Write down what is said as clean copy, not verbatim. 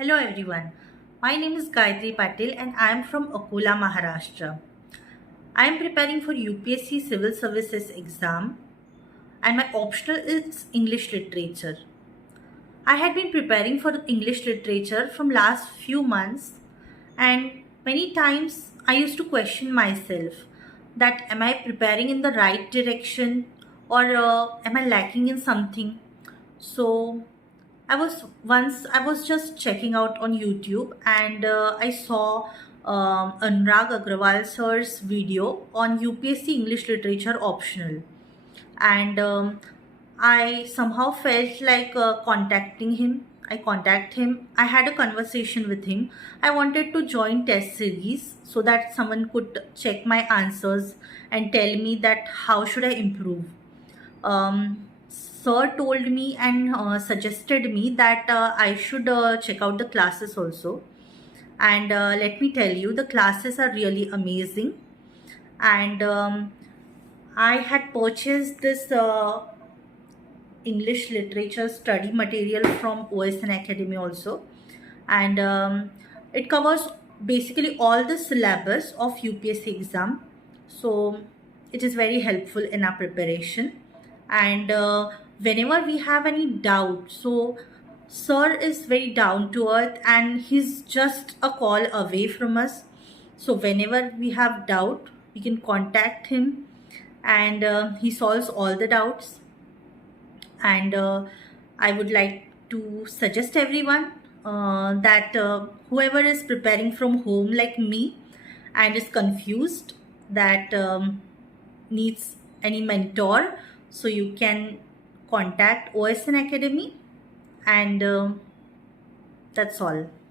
Hello everyone. My name is Gayatri Patil and I am from Akola, Maharashtra. I am preparing for UPSC Civil Services exam and my optional is English literature. I had been preparing for English literature from last few months and many times I used to question myself that am I preparing in the right direction or am I lacking in something? So I was just checking out on YouTube and I saw Anurag Agarwal sir's video on UPSC English Literature optional, and I somehow felt like contacting him. I contact him. I had a conversation with him. I wanted to join test series so that someone could check my answers and tell me that how should I improve. Sir told me and suggested me that I should check out the classes also. And let me tell you, the classes are really amazing. And I had purchased this English literature study material from OSN Academy also. And it covers basically all the syllabus of UPSC exam. So it is very helpful in our preparation. And whenever we have any doubt, so sir is very down to earth and he's just a call away from us. So whenever we have doubt, we can contact him and he solves all the doubts. And I would like to suggest everyone that whoever is preparing from home like me and is confused that needs any mentor, so you can contact OSN Academy, and that's all.